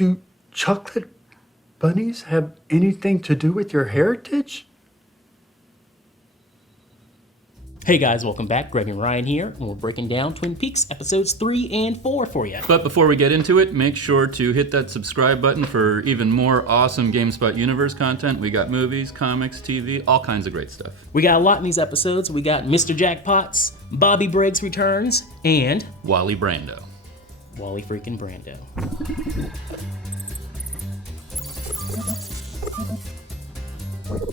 Do chocolate bunnies have anything to do with your heritage? Hey guys, welcome back. Greg and Ryan here, and we're breaking down Twin Peaks episodes 3 and 4 for you. But before we get into it, make sure to hit that subscribe button for even more awesome GameSpot universe content. We got movies, comics, TV, all kinds of great stuff. We got a lot in these episodes. We got Mr. Jackpots, Bobby Briggs returns, and Wally Brando. Wally freaking Brando.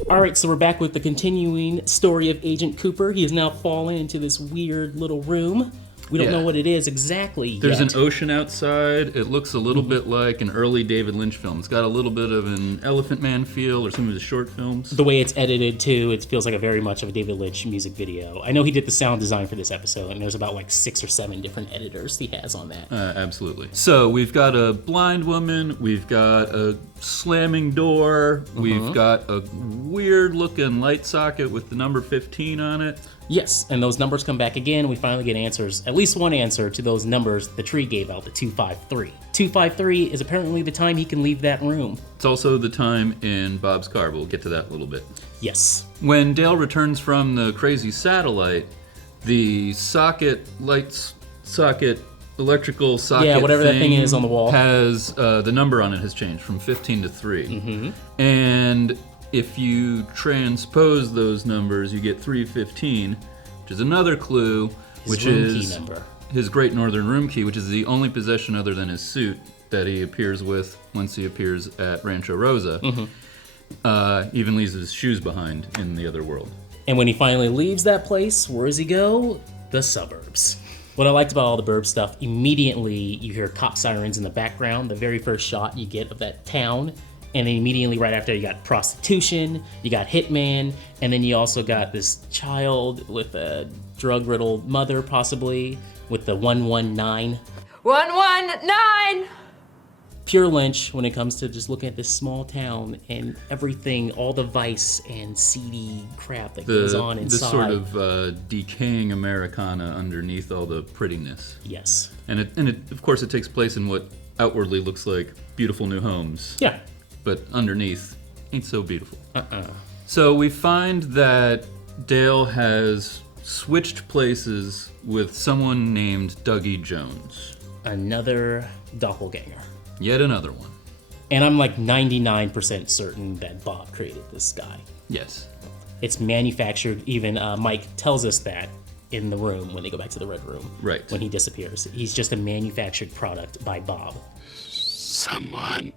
All right, so we're back with the continuing story of Agent Cooper. He has now fallen into this weird little room. We don't know what it is exactly There's yet. an ocean outside. It looks a little bit like an early David Lynch film. It's got a little bit of an Elephant Man feel or some of his short films. The way it's edited, too, it feels like a very much of a David Lynch music video. I know he did the sound design for this episode, and there's about like 6 or 7 different editors he has on that. Absolutely. So we've got a blind woman. We've got a slamming door. We've got a weird-looking light socket with the number 15 on it. Yes, and those numbers come back again. We finally get answers, at least one answer to those numbers the tree gave out, the 253. 253 is apparently the time he can leave that room. It's also the time in Bob's car. We'll get to that in a little bit. Yes. When Dale returns from the crazy satellite, the electrical socket whatever that thing is on the wall. has the number on it has changed from 15 to 3. And if you transpose those numbers, you get 315, which is another clue, which is key number. His Great Northern Room key, which is the only possession other than his suit that he appears with once he appears at Rancho Rosa. Even leaves his shoes behind in the other world. And when he finally leaves that place, where does he go? The suburbs. What I liked about all the burb stuff, immediately you hear cop sirens in the background, the very first shot you get of that town. And then immediately right after, you got prostitution, you got hitman, and then you also got this child with a drug-riddled mother, possibly, with the 119. 119! Pure Lynch when it comes to just looking at this small town and everything, all the vice and seedy crap that goes on inside. This sort of decaying Americana underneath all the prettiness. Yes. And it, of course, it takes place in what outwardly looks like beautiful new homes. Yeah. But underneath, ain't so beautiful. So we find that Dale has switched places with someone named Dougie Jones. Another doppelganger. Yet another one. And I'm like 99% certain that Bob created this guy. Yes. It's manufactured, even Mike tells us that in the room when they go back to the Red Room. Right. When he disappears. He's just a manufactured product by Bob. Someone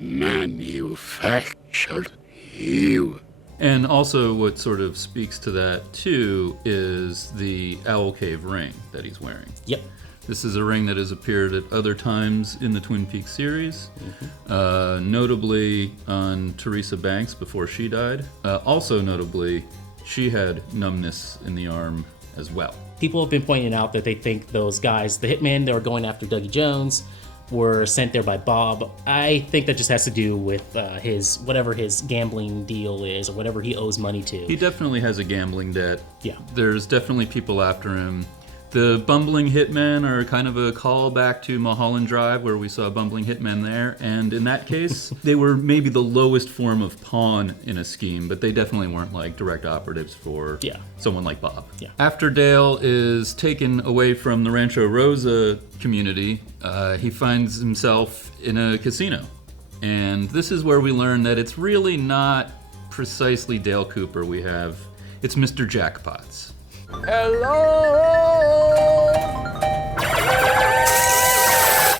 manufactured you. And also what sort of speaks to that, too, is the Owl Cave ring that he's wearing. Yep. This is a ring that has appeared at other times in the Twin Peaks series, notably on Teresa Banks before she died. Also notably, she had numbness in the arm as well. People have been pointing out that they think those guys, the hitmen that were going after Dougie Jones, were sent there by Bob. I think that just has to do with whatever his gambling deal is or whatever he owes money to. He definitely has a gambling debt. Yeah. There's definitely people after him. The bumbling hitmen are kind of a callback to Mulholland Drive, where we saw bumbling hitmen there. And in that case, they were maybe the lowest form of pawn in a scheme, but they definitely weren't like direct operatives for someone like Bob. Yeah. After Dale is taken away from the Rancho Rosa community, he finds himself in a casino. And this is where we learn that it's really not precisely Dale Cooper we have. It's Mr. Jackpots.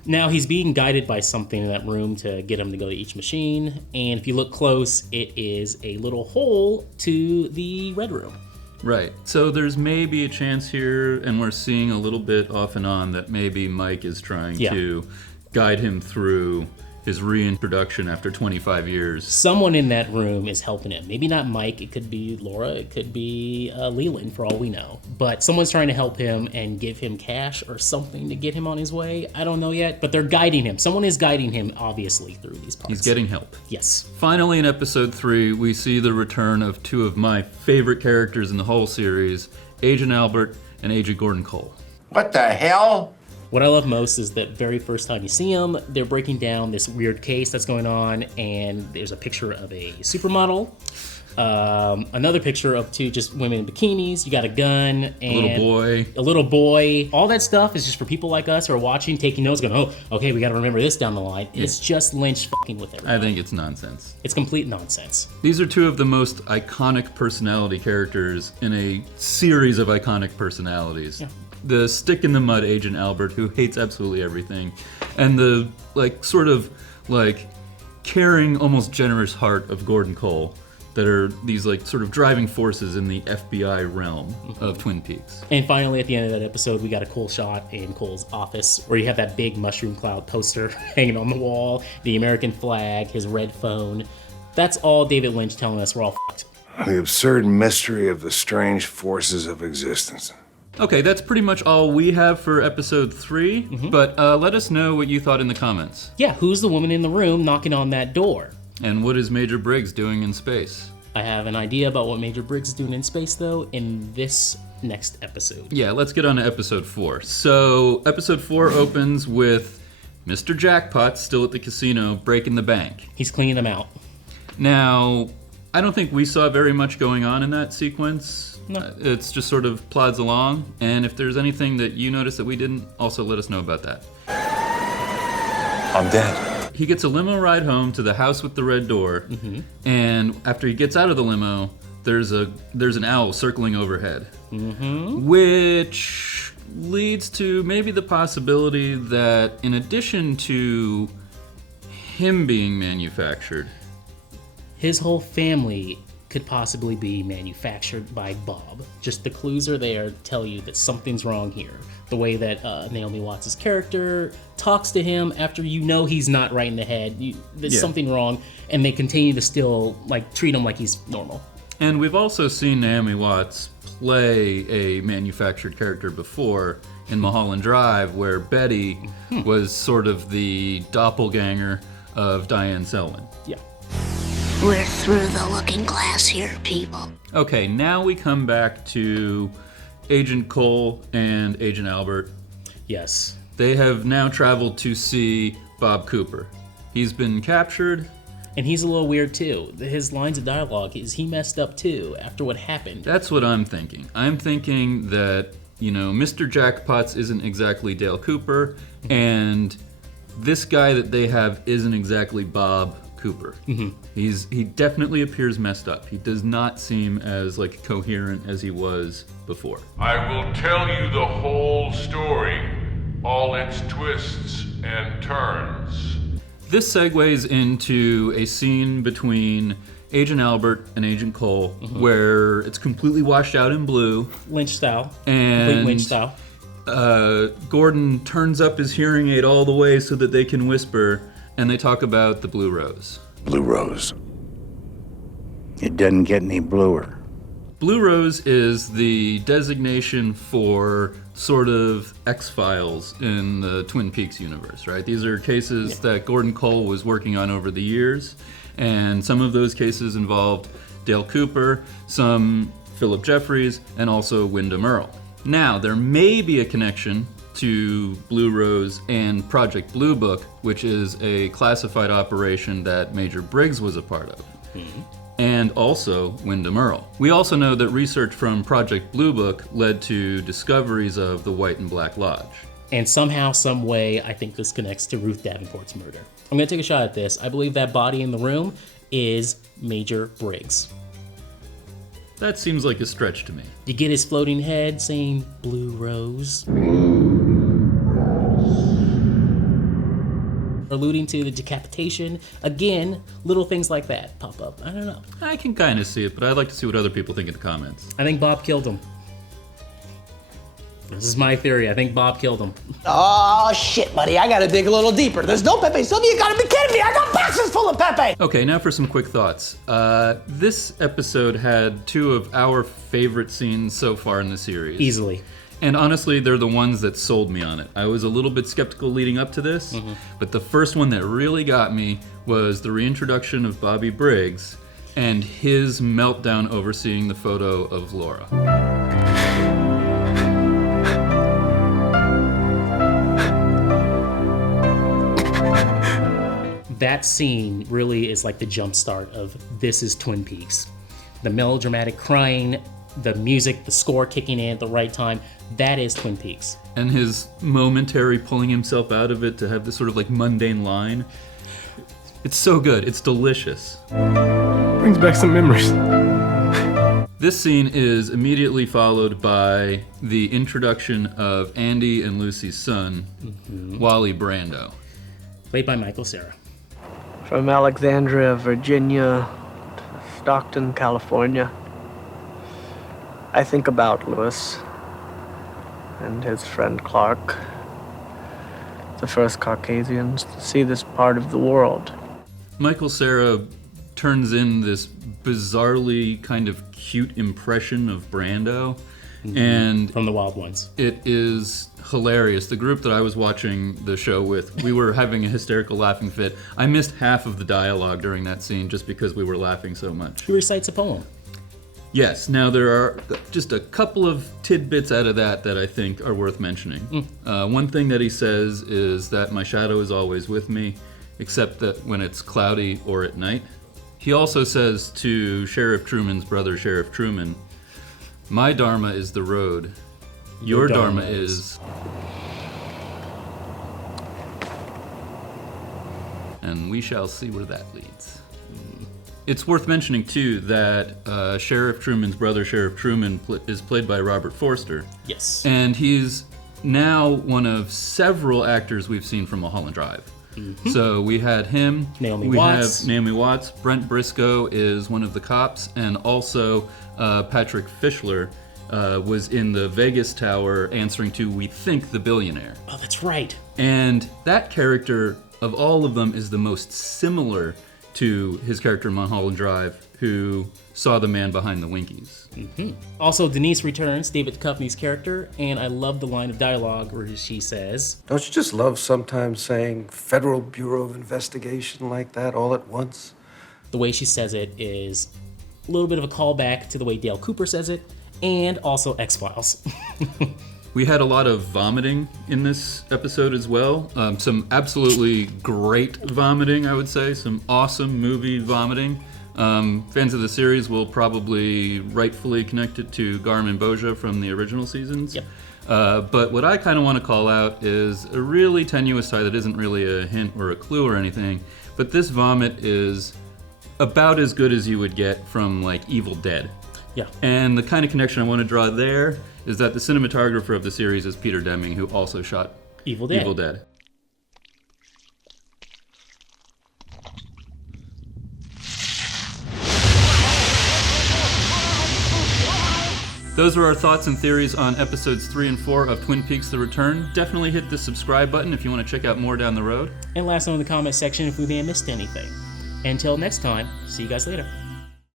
Now he's being guided by something in that room to get him to go to each machine, and if you look close, it is a little hole to the Red Room. Right. So there's maybe a chance here, and we're seeing a little bit off and on that maybe Mike is trying to guide him through his reintroduction after 25 years. Someone in that room is helping him. Maybe not Mike, it could be Laura, it could be Leland for all we know. But someone's trying to help him and give him cash or something to get him on his way. I don't know yet, but they're guiding him. Someone is guiding him, obviously, through these parts. He's getting help. Yes. Finally, in episode 3, we see the return of two of my favorite characters in the whole series, Agent Albert and Agent Gordon Cole. What the hell? What I love most is that very first time you see them, they're breaking down this weird case that's going on, and there's a picture of a supermodel, another picture of two just women in bikinis, you got a gun, and a little boy. All that stuff is just for people like us who are watching, taking notes, going, oh, okay, we got to remember this down the line. Yeah. It's just Lynch fucking with everything. I think it's nonsense. It's complete nonsense. These are two of the most iconic personality characters in a series of iconic personalities. Yeah. The stick-in-the-mud Agent Albert, who hates absolutely everything, and the, sort of caring, almost generous heart of Gordon Cole, that are these, sort of driving forces in the FBI realm of Twin Peaks. And finally, at the end of that episode, we got a cool shot in Cole's office, where you have that big mushroom cloud poster hanging on the wall, the American flag, his red phone. That's all David Lynch telling us we're all fucked. The absurd mystery of the strange forces of existence. Okay, that's pretty much all we have for episode 3, but let us know what you thought in the comments. Yeah, who's the woman in the room knocking on that door? And what is Major Briggs doing in space? I have an idea about what Major Briggs is doing in space, though, in this next episode. Yeah, let's get on to episode 4. So, episode 4 opens with Mr. Jackpots still at the casino breaking the bank. He's cleaning them out. Now, I don't think we saw very much going on in that sequence. No. It's just sort of plods along, and if there's anything that you noticed that we didn't, also let us know about that. I'm dead. He gets a limo ride home to the house with the red door, and after he gets out of the limo, there's an owl circling overhead, which leads to maybe the possibility that in addition to him being manufactured, his whole family could possibly be manufactured by Bob. Just the clues are there to tell you that something's wrong here. The way that Naomi Watts' character talks to him after you know he's not right in the head, there's something wrong, and they continue to still treat him like he's normal. And we've also seen Naomi Watts play a manufactured character before in Mulholland Drive, where Betty was sort of the doppelganger of Diane Selwyn. Yeah. We're through the looking glass here, people. Okay, now we come back to Agent Cole and Agent Albert. Yes. They have now traveled to see Bob Cooper. He's been captured. And he's a little weird too. His lines of dialogue, is he messed up too after what happened? That's what I'm thinking. I'm thinking that, Mr. Jackpots isn't exactly Dale Cooper, and this guy that they have isn't exactly Bob Cooper. He definitely appears messed up. He does not seem as coherent as he was before. I will tell you the whole story, all its twists and turns. This segues into a scene between Agent Albert and Agent Cole, where it's completely washed out in blue. Lynch style. And complete Lynch style. Gordon turns up his hearing aid all the way so that they can whisper, and they talk about the Blue Rose. Blue Rose. It doesn't get any bluer. Blue Rose is the designation for sort of X-Files in the Twin Peaks universe, right? These are cases that Gordon Cole was working on over the years, and some of those cases involved Dale Cooper, some Philip Jeffries, and also Wyndham Earle. Now, there may be a connection to Blue Rose and Project Blue Book, which is a classified operation that Major Briggs was a part of. And also Wyndham Earle. We also know that research from Project Blue Book led to discoveries of the White and Black Lodge. And somehow, some way, I think this connects to Ruth Davenport's murder. I'm gonna take a shot at this. I believe that body in the room is Major Briggs. That seems like a stretch to me. You get his floating head saying Blue Rose. Alluding to the decapitation. Again, little things like that pop up. I don't know. I can kind of see it, but I'd like to see what other people think in the comments. I think Bob killed him. This is my theory. I think Bob killed him. Oh, shit, buddy. I gotta dig a little deeper. There's no Pepe Silvia. You gotta be kidding me. I got boxes full of Pepe. Okay, now for some quick thoughts. This episode had two of our favorite scenes so far in the series. Easily. And honestly, they're the ones that sold me on it. I was a little bit skeptical leading up to this, but the first one that really got me was the reintroduction of Bobby Briggs and his meltdown overseeing the photo of Laura. that scene really is like the jump start of this is Twin Peaks. The melodramatic crying, the music, the score kicking in at the right time, that is Twin Peaks. And his momentary pulling himself out of it to have this sort of like mundane line. It's so good. It's delicious. Brings back some memories. This scene is immediately followed by the introduction of Andy and Lucy's son, Wally Brando. Played by Michael Cera. From Alexandria, Virginia, to Stockton, California, I think about Lewis and his friend Clark, the first Caucasians to see this part of the world. Michael Cera turns in this bizarrely kind of cute impression of Brando, and from The Wild Ones. It is hilarious. The group that I was watching the show with, we were having a hysterical laughing fit. I missed half of the dialogue during that scene just because we were laughing so much. He recites a poem. Yes, now there are just a couple of tidbits out of that I think are worth mentioning. One thing that he says is that my shadow is always with me, except that when it's cloudy or at night. He also says to Sheriff Truman's brother, Sheriff Truman, my dharma is the road, your dharma is... And we shall see where that leads. It's worth mentioning, too, that Sheriff Truman's brother, Sheriff Truman, is played by Robert Forster. Yes. And he's now one of several actors we've seen from Mulholland Drive. So we had him, Naomi we Watts. have Naomi Watts, Brent Briscoe is one of the cops, and also Patrick Fischler was in the Vegas Tower answering to, we think, the billionaire. Oh, that's right. And that character, of all of them, is the most similar to his character in Mulholland Drive, who saw the man behind the Winkies. Also, Denise returns, David Duchovny's character, and I love the line of dialogue where she says, Don't you just love sometimes saying Federal Bureau of Investigation like that all at once? The way she says it is a little bit of a callback to the way Dale Cooper says it, and also X-Files. We had a lot of vomiting in this episode as well. Some absolutely great vomiting, I would say. Some awesome movie vomiting. Fans of the series will probably rightfully connect it to Garmin Boja from the original seasons. Yep. But what I kind of want to call out is a really tenuous tie that isn't really a hint or a clue or anything. But this vomit is about as good as you would get from, like, Evil Dead. Yeah. And the kind of connection I want to draw there is that the cinematographer of the series is Peter Deming, who also shot Evil Dead. Those are our thoughts and theories on episodes 3 and 4 of Twin Peaks: The Return. Definitely hit the subscribe button if you want to check out more down the road. And last note in the comment section if we may have missed anything. Until next time, see you guys later.